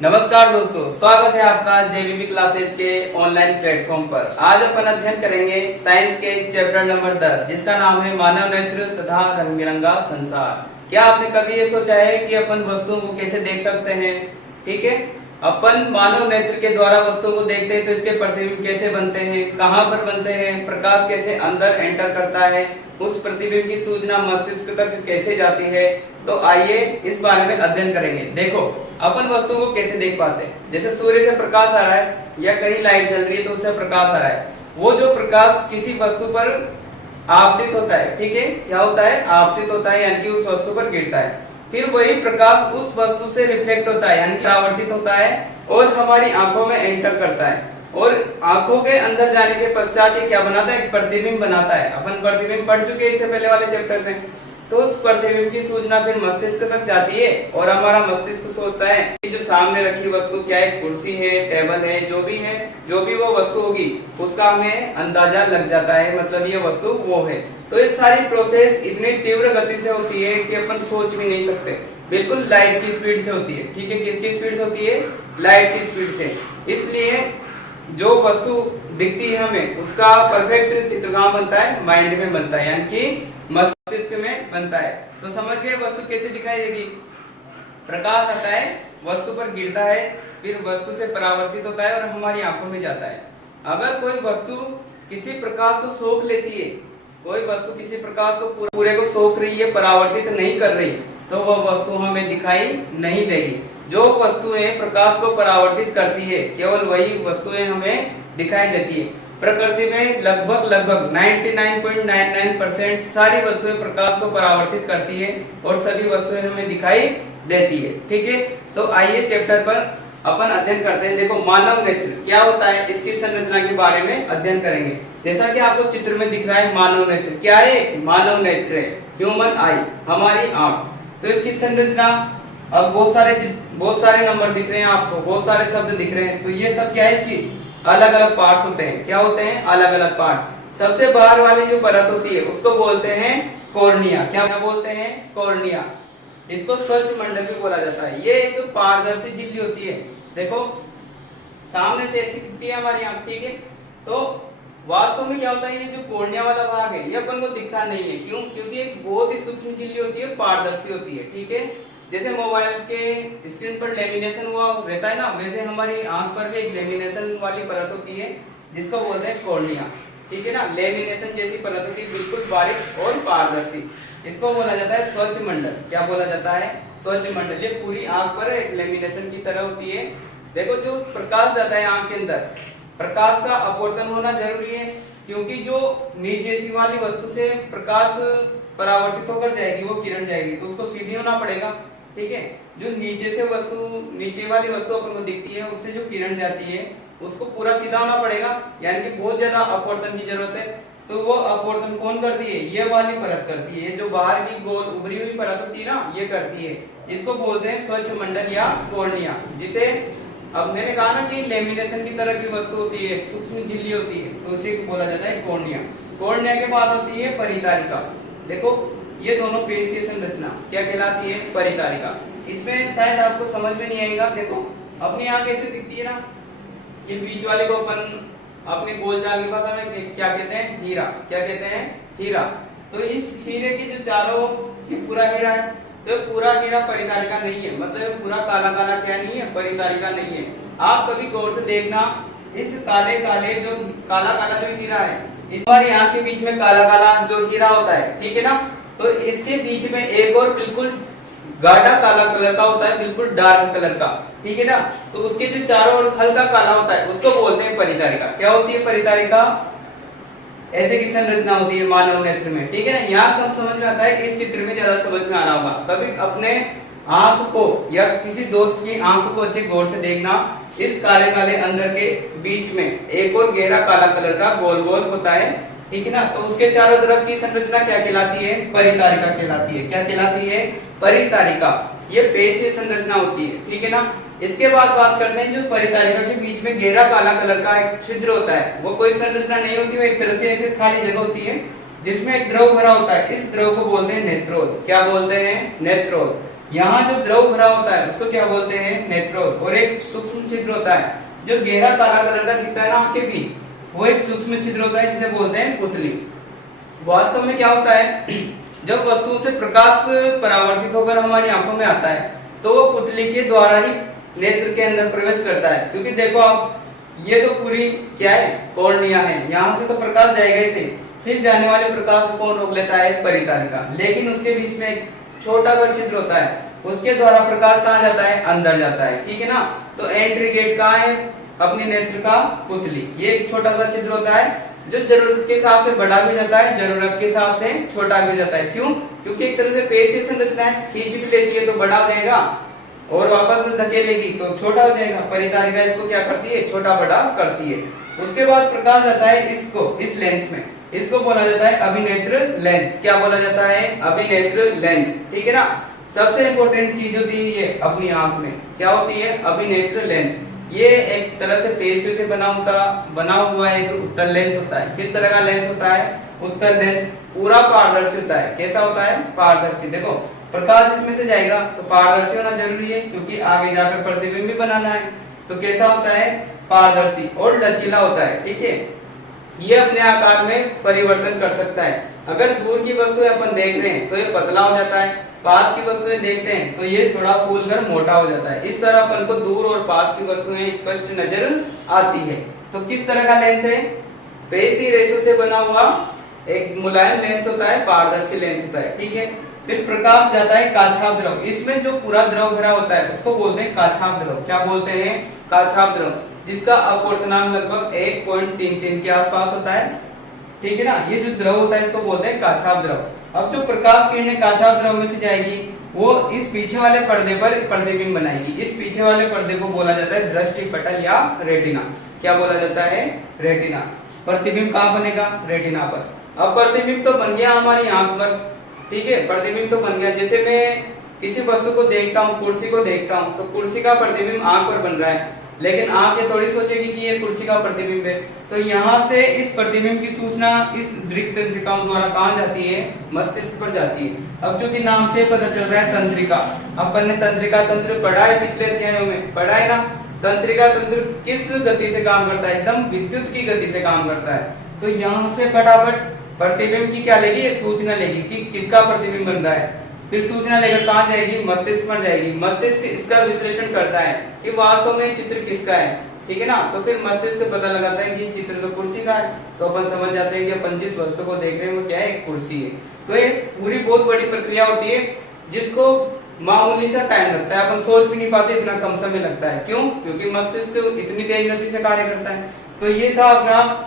नमस्कार दोस्तों, स्वागत है आपका जेबीबी क्लासेस के ऑनलाइन प्लेटफॉर्म पर। आज अपन अध्ययन करेंगे साइंस के चैप्टर नंबर 10 जिसका नाम है मानव नेत्र तथा रंग बिरंगा संसार। क्या आपने कभी ये सोचा है कि अपन वस्तुओं को कैसे देख सकते हैं? ठीक है, अपन मानव नेत्र के द्वारा वस्तुओं को देखते हैं तो इसके प्रतिबिंब कैसे बनते हैं, कहाँ पर बनते हैं, प्रकाश कैसे अंदर एंटर करता है, उस प्रतिबिंब की सूचना मस्तिष्क तक कैसे जाती है। तो आइए इस बारे में अध्ययन करेंगे। देखो, अपन वस्तुओं को कैसे देख पाते हैं। जैसे सूर्य से प्रकाश आ रहा है या कहीं लाइट जल रही है तो उससे प्रकाश आ रहा है। वो जो प्रकाश किसी वस्तु पर आपतित होता है, ठीक है, क्या होता है? आपतित होता है, यानी कि उस वस्तु पर गिरता है। फिर वही प्रकाश उस वस्तु से रिफ्लेक्ट होता है, यानी कि परावर्तित होता है और हमारी आंखों में एंटर करता है। और आंखों के अंदर जाने के पश्चात ये क्या बनाता है? एक प्रतिबिंब बनाता है। अपन प्रतिबिंब पढ़ चुके हैं इससे पहले वाले चैप्टर में। तो उस प्रतिबिंब की सूचना फिर मस्तिष्क तक जाती है और हमारा मस्तिष्क सोचता है कि जो सामने रखी वस्तु क्या है, कुर्सी है, टेबल है, जो भी वो वस्तु होगी उसका हमें अंदाजा लग जाता है, मतलब ये वस्तु वो है। तो ये सारी प्रोसेस इतनी तीव्र गति से होती है कि अपन सोच भी नहीं सकते। बिल्कुल लाइट की स्पीड से होती है। ठीक है, किसकी स्पीड से होती है? लाइट की स्पीड से। इसलिए जो वस्तु दिखती है हमें उसका परफेक्ट चित्र कहाँ बनता है? माइंड में बनता है, यानी कि मस्तिष्क में बनता है। तो समझ गए वस्तु कैसे दिखाई देगी? प्रकाश आता है, वस्तु पर गिरता है, फिर वस्तु से परावर्तित होता है और हमारी आंखों में जाता है। अगर कोई वस्तु किसी प्रकाश को सोख लेती है, कोई वस्तु किसी प्रकाश को पूरे को सोख रही है, परावर्तित नहीं कर रही, तो वह वस्तु हमें दिखाई नहीं देगी। जो वस्तुएं प्रकाश को परावर्तित करती है केवल वही वस्तुएं हमें दिखाई देती है। प्रकृति में लगभग 99.99% सारी वस्तुएं प्रकाश को परावर्तित करती है और सभी वस्तुएं हमें दिखाई देती है। ठीक है, तो आइए चैप्टर पर अपन अध्ययन करते हैं। देखो, मानव नेत्र क्या होता है, इसकी संरचना के बारे में अध्ययन करेंगे। जैसा कि आपको चित्र में दिख रहा है, मानव नेत्र क्या है? मानव नेत्र है, ह्यूमन आई, हमारी आंख। तो इसकी संरचना, अब बहुत सारे नंबर दिख रहे हैं आपको, बहुत सारे शब्द दिख रहे हैं। तो ये सब क्या है? इसकी अलग अलग पार्ट्स होते हैं। क्या होते हैं? अलग अलग पार्ट्स। सबसे बाहर वाली जो परत होती है उसको बोलते हैं कॉर्निया। क्या बोलते हैं? कॉर्निया। इसको स्वच्छ मंडल भी बोला जाता है। ये एक पारदर्शी झिल्ली होती है। देखो, सामने से ऐसी दिखती है हमारी आंख, ठीक है। तो वास्तव में क्या होता है, ये जो कॉर्निया वाला भाग है ये अपन को दिखता नहीं है। क्यों? क्योंकि एक बहुत ही सूक्ष्म झिल्ली होती है, पारदर्शी होती है। ठीक है, जैसे मोबाइल के स्क्रीन पर लेमिनेशन हुआ रहता है ना, वैसे हमारी आंख पर भी एक लेमिनेशन वाली परत होती है जिसको बोलते हैं कॉर्निया। ठीक है ना, लेमिनेशन जैसी परत होती है, बिल्कुल बारीक और पारदर्शी। इसको बोला जाता है स्वच्छ मंडल। क्या बोला जाता है? स्वच्छ मंडल। ये पूरी आंख पर एक लेमिनेशन की तरह होती है। देखो, जो प्रकाश जाता है आंख के अंदर, प्रकाश का अपवर्तन होना जरूरी है, क्योंकि जो नीचे सी वाली वस्तु से प्रकाश परावर्तित होकर जाएगी, वो किरण जाएगी, तो उसको सीधी होना पड़ेगा। ठीक है, जो नीचे वाली वस्तु अपन को दिखती है उससे जो किरण जाती है उसको पूरा सीधा होना पड़ेगा, यानी कि बहुत ज्यादा अपवर्तन की जरूरत है। तो वो अपवर्तन कौन करती है? ये वाली परत करती है, जो बाहर की गोल उभरी हुई परत होती है ना, ये करती है। इसको बोलते हैं स्वच्छ मंडल या कॉर्निया। जिसे अब मैंने कहा ना कि लेमिनेशन की तरह की वस्तु होती है, सूक्ष्म झिल्ली होती है, तो उसे बोला जाता है कॉर्निया। कॉर्निया के बाद होती है परितारिका। देखो, ये दोनों पेशीय संरचना क्या कहलाती है? परितारिका। इसमें शायद आपको समझ में नहीं आएगा। देखो, अपनी आंख ऐसे दिखती है ना, ये बीच वाले को अपन अपने बोलचाल की भाषा में क्या कहते हैं? हीरा। क्या कहते हैं? हीरा। तो इस हीरे की जो चारों, ये पूरा हीरा है, तो पूरा हीरा परितारिका नहीं है, मतलब पूरा काला काला क्या नहीं है? परितारिका नहीं है। आप कभी गौर से देखना, इस काले काले जो काला काला जो हीरा है, इस हमारी आंख के बीच में काला काला जो हीरा होता है, ठीक है ना, तो इसके बीच में एक और बिल्कुल गाढ़ा काला कलर का होता है, बिल्कुल डार्क कलर का। ठीक है ना, तो उसके जो चारों ओर हल्का काला होता है उसको बोलते हैं परितारिका। क्या होती है परितारिका? ऐसे की संरचना होती है मानव नेत्र में। ठीक है ना, यहाँ कब समझ में आता है? इस चित्र में ज्यादा समझ में आ रहा होगा। कभी अपने आंख को या किसी दोस्त की आंख को अच्छे गौर से देखना, इस काले काले अंदर के बीच में एक और गहरा काला कलर का गोल गोल होता है। ठीक है ना, तो उसके चारों तरफ की संरचना क्या कहलाती है? परितारिका कहलाती है। क्या कहलाती है? परितारिका। ये पेशीय संरचना होती है। ठीक है ना, इसके बाद बात करते हैं जो परितारिका के बीच में गहरा काला कलर का एक छिद्र होता है, वो कोई संरचना नहीं होती, वो एक तरह से ऐसे खाली जगह होती है जिसमें एक द्रव भरा होता है। इस द्रव को बोलते हैं नेत्रोद। क्या बोलते हैं? नेत्रोद। यहाँ जो द्रव भरा होता है उसको क्या बोलते हैं, नेत्रोद। और एक सूक्ष्म छिद्र होता है जो गहरा काला कलर का दिखता है ना आंख के बीच, वो एक सूक्ष्म छिद्र होता है जिसे बोलते हैं पुतली। वास्तव में क्या होता है, जब वस्तु से प्रकाश परावर्तित होकर हमारी आंखों में आता है तो वो पुतली के द्वारा ही नेत्र के अंदर प्रवेश करता है। क्योंकि देखो आप, ये तो पूरी क्या है, कॉर्निया है, यहाँ से तो प्रकाश जाएगा इसे, फिर जाने वाले प्रकाश को कौन रोक लेता है, परितारिका। लेकिन उसके बीच में एक छोटा सा छिद्र होता है, उसके द्वारा प्रकाश कहाँ जाता है, अंदर जाता है, ठीक है ना। तो एंट्री गेट कहाँ है अपने नेत्र का, पुतली। ये एक छोटा सा छिद्र होता है जो जरूरत के हिसाब से बड़ा भी जाता है, जरूरत के हिसाब से छोटा भी जाता है। क्यों? क्योंकि एक तरह से पेशीय संरचना है, खींच भी लेती है तो बड़ा हो जाएगा और वापस धकेलेगी तो छोटा हो जाएगा। परितारिका इसको क्या करती है, छोटा बड़ा करती है। उसके बाद प्रकाश आता है इसको, इस लेंस में, इसको बोला जाता है अभिनेत्र लेंस। क्या बोला जाता है, अभिनेत्र लेंस, ठीक है ना। सबसे इंपॉर्टेंट चीज होती है ये अपनी आंख में, क्या होती है, अभिनेत्र लेंस। ये एक तरह से पेशियों से बना हुआ एक उत्तल लेंस होता है। किस तरह का लेंस होता है, उत्तल लेंस। पूरा पारदर्शी होता है। कैसा होता है, पारदर्शी। देखो प्रकाश इसमें से जाएगा तो पारदर्शी होना जरूरी है, क्योंकि आगे जाकर प्रतिबिंब भी बनाना है। तो कैसा होता है, पारदर्शी और लचीला होता है, ठीक है। ये अपने आकार में परिवर्तन कर सकता है। अगर दूर की वस्तुएं अपन देख रहे हैं तो ये पतला हो जाता है, पास की वस्तुएं देखते हैं तो ये थोड़ा फूलकर मोटा हो जाता है। इस तरह अपन को दूर और पास की वस्तुएं स्पष्ट नजर आती है। तो किस तरह का लेंस है, पेशी रेशों से बना हुआ एक मुलायम लेंस होता है, पारदर्शी लेंस होता है, ठीक है। फिर प्रकाश जाता है काछाप द्रव। इसमें जो पूरा द्रव भरा होता है उसको बोलते हैं काछाप द्रव। क्या बोलते हैं, काछाप द्रव, जिसका अपवर्तनांक लगभग 1.33 के आसपास होता है, ठीक है ना। ये जो द्रव होता है इसको बोलते हैं काछाप द्रव। अब जो प्रकाश किरणें काछाप द्रव में से जाएगी वो इस पीछे वाले पर्दे पर प्रतिबिंब बनाएगी। इस पीछे वाले पर्दे को बोला जाता है दृष्टि पटल या रेटिना। क्या बोला जाता है, रेटिना। प्रतिबिंब कहाँ बनेगा, रेटिना पर। अब प्रतिबिंब तो बन गया हमारी आंख पर, ठीक है, प्रतिबिंब तो बन गया। जैसे मैं किसी वस्तु को देखता हूँ, कुर्सी को देखता हूँ, तो कुर्सी का प्रतिबिंब आंख पर बन रहा है, लेकिन आंख ये थोड़ी सोचेगी कि ये कुर्सी का प्रतिबिंब है। तो यहाँ से इस प्रतिबिंब की सूचना इस दृक् तंत्रिकाओं द्वारा कहाँ जाती है, मस्तिष्क पर जाती है। अब जो कि नाम से पता चल रहा है तंत्रिका, अपन ने तंत्रिका तंत्र पढ़ा है पिछले अध्यायों में, पढ़ा है ना। तंत्रिका तंत्र किस गति से काम करता है, एकदम विद्युत की गति से काम करता है। तो यहाँ से फटाफट प्रतिबिंब की क्या लेगी, सूचना लेगी कि किसका प्रतिबिंब बन रहा है। फिर सूचना लेकर कहाँ जाएगी, मस्तिष्क पर जाएगी। मस्तिष्क इसका विश्लेषण करता है कि वास्तव में चित्र किसका है, ठीक है ना। तो फिर मस्तिष्क पता लगाता है कि चित्र तो कुर्सी का है, तो अपन समझ जाते हैं कि अपन जिस वस्तु को देख रहे हैं वो क्या है, एक कुर्सी है। तो ये पूरी बहुत बड़ी प्रक्रिया होती है जिसको मामूली सा टाइम लगता है, अपन सोच भी नहीं पाते, इतना कम समय लगता है। क्यों? क्योंकि मस्तिष्क इतनी तेज गति से कार्य करता है। तो ये था अपना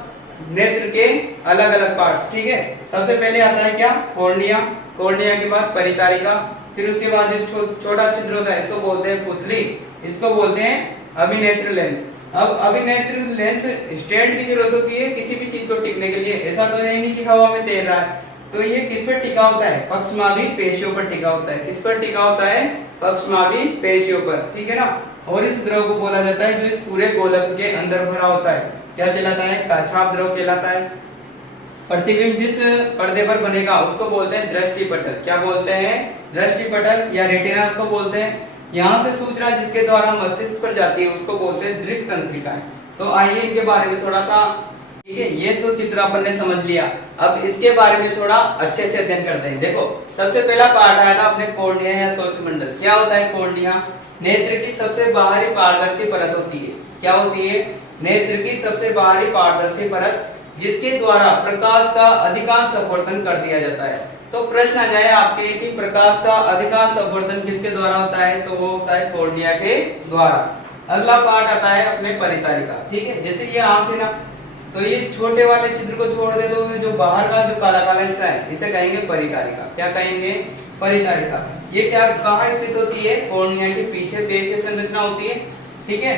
नेत्र के अलग अलग पार्ट्स, ठीक है। सबसे पहले आता है क्या, कॉर्निया। कॉर्निया के बाद परितारिका, फिर उसके बाद जो छोटा छिद्र होता है इसको बोलते हैं पुतली, इसको बोलते हैं अभिनेत्र लेंस। अब अभिनेत्र लेंस स्टैंड की जरूरत होती है किसी भी चीज को टिकने के लिए। ऐसा तो है नहीं कि हवा में तैर रहा है। तो ये किस पर टिका होता है, पक्षमाभी पेशियों पर टिका होता है। किस पर टिका होता है, पक्षमाभी पेशियों पर, ठीक है ना। और इस द्रव को बोला जाता है जो इस पूरे गोलक के अंदर भरा होता है, क्या कहलाता है, काछाप द्रव कहलाता है। प्रतिबिंब जिस पर्दे पर बनेगा उसको बोलते हैं दृष्टि पटल। क्या बोलते हैं, दृष्टि पटल या रेटिना उसको बोलते हैं। यहाँ से सूचना जिसके द्वारा मस्तिष्क पर जाती है उसको बोलते हैं दृक् तंत्रिकाएं। तो आइए इनके बारे में थोड़ा सा, ठीक है, ये तो चित्र अपन ने समझ लिया। अब इसके बारे में थोड़ा अच्छे से अध्ययन करते हैं। देखो सबसे पहला पार्ट आया था अपने कॉर्निया या सोचमंडल। क्या होता है कॉर्निया, नेत्र की सबसे बाहरी पारदर्शी परत होती है। क्या होती है, नेत्र की सबसे बाहरी पारदर्शी परत जिसके द्वारा प्रकाश का अधिकांश अपवर्तन कर दिया जाता है। तो प्रश्न आ जाए आपके कि प्रकाश का अधिकांश अपवर्तन किसके द्वारा होता है, तो वो होता है कॉर्निया के द्वारा। अगला पार्ट आता है अपने परितारिका, ठीक है। जैसे ये आंख है ना, तो ये छोटे वाले छिद्र को छोड़ दे तो जो बाहर का जो काला काला हिस्सा है इसे कहेंगे परितारिका। क्या कहेंगे, परितारिका। ये क्या कहाँ स्थित होती है, कॉर्निया के पीछे पेशीय संरचना होती है, ठीक है।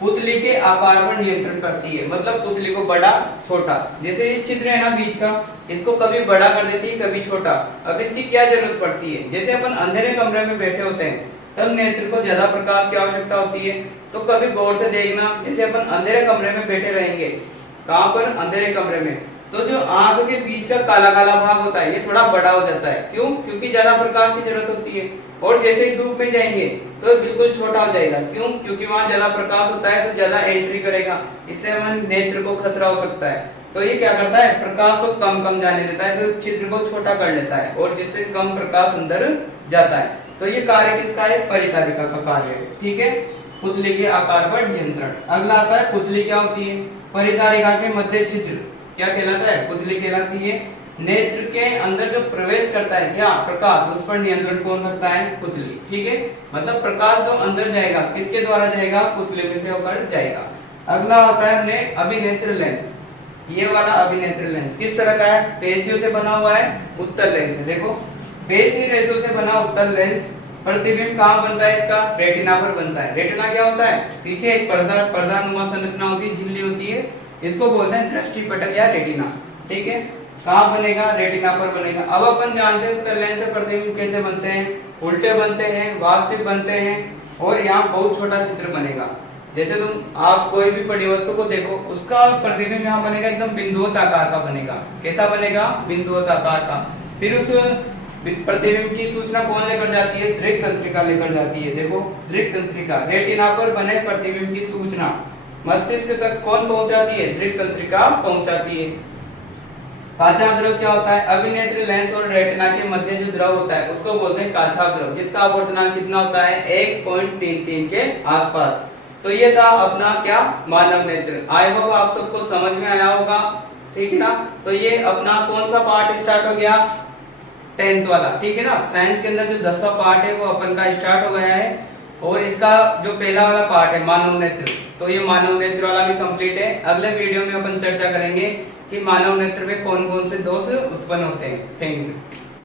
पुतली के आकार पर नियंत्रण करती है, मतलब पुतली को बड़ा छोटा। जैसे ये छिद्र है ना बीच का, इसको कभी बड़ा कर देती है कभी छोटा। अब इसकी क्या जरूरत पड़ती है, जैसे अपन अंधेरे कमरे में बैठे होते हैं तब नेत्र को ज्यादा प्रकाश की आवश्यकता होती है। तो कभी गौर से देखना, जैसे अपन अंधेरे कमरे में बैठे रहेंगे, कहाँ पर, अंधेरे कमरे में, तो जो आंख के बीच का काला काला भाग होता है ये थोड़ा बड़ा हो जाता है। क्यों? क्योंकि ज्यादा प्रकाश की जरूरत होती है। और जैसे ही धूप में जाएंगे तो बिल्कुल छोटा हो जाएगा। क्यों? क्योंकि वहां ज्यादा प्रकाश होता है तो ज्यादा एंट्री करेगा, इससे हमारे नेत्र को खतरा हो सकता है। तो ये क्या करता है, प्रकाश को कम कम जाने देता है, तो चित्र को छोटा कर लेता है और जिससे कम प्रकाश अंदर जाता है। तो ये कार्य किसका है? परिचारिका का कार्य है। ठीक है, पुतली के आकार पर नियंत्रण। अगला आता है पुतली क्या होती है? परिचारिका के मध्य छिद्र क्या कहलाता है? पुतली कहलाती है। नेत्र के अंदर जो प्रवेश करता है क्या? प्रकाश, उस पर नियंत्रण कौन रखता है? पुतली। ठीक है, मतलब प्रकाश जो अंदर जाएगा किसके द्वारा जाएगा? पुतली में से होकर जाएगा। अगला आता है हमने अभिनेत्र लेंस। ये वाला अभिनेत्र लेंस किस तरह का है? पेशियों से बना हुआ है, उत्तल लेंस है। देखो, पेशी रेशों से बना उत्तल लेंस। प्रतिबिंब कहाँ बनता है इसका? रेटिना पर बनता है। रेटिना क्या होता है? पीछे एक पर्दानुमा संरचना होती है, झिल्ली होती है, इसको बोलते हैं दृष्टि पटल या रेटिना। ठीक है, कहाँ बनेगा? रेटिना पर बनेगा। अब अपन जानते हैं उत्तल लेंस से प्रतिबिंब कैसे बनते हैं, उल्टे बनते हैं, वास्तविक बनते हैं, और यहाँ बहुत छोटा चित्र बनेगा। जैसे तुम आप कोई भी बड़ी वस्तु को देखो, उसका प्रतिबिंब यहाँ बनेगा एकदम बिंदुवत आकार का बनेगा। कैसा बनेगा? बिंदुवत आकार का। फिर उस प्रतिबिंब की सूचना कौन लेकर जाती है? दृक् तंत्रिका लेकर जाती है। देखो, दृक् तंत्रिका, रेटिना पर बने प्रतिबिंब की सूचना मस्तिष्क तक कौन पहुंचाती है? दृक् तंत्रिका पहुंचाती है। काछाव द्रव क्या होता है? अभिनेत्र लेंस और रेटिना के मध्य जो द्रव होता है उसको बोलते हैं काछाव द्रव, जिसका आवर्तनांक कितना होता है? 1.33 के आसपास। तो ये था अपना क्या? मानव नेत्र। आई होप आप सबको समझ में आया होगा। ठीक है ना? तो ये अपना कौन सा पार्ट स्टार्ट हो गया? 10th वाला। ठीक है ना? साइंस के अंदर जो 10वां पार्ट है वो अपन का स्टार्ट हो गया है। और इसका जो पहला वाला पार्ट है मानव नेत्र, तो ये मानव नेत्र वाला भी कंप्लीट है। अगले वीडियो में अपन चर्चा करेंगे कि मानव नेत्र में कौन कौन से दोष उत्पन्न होते हैं। Thank you.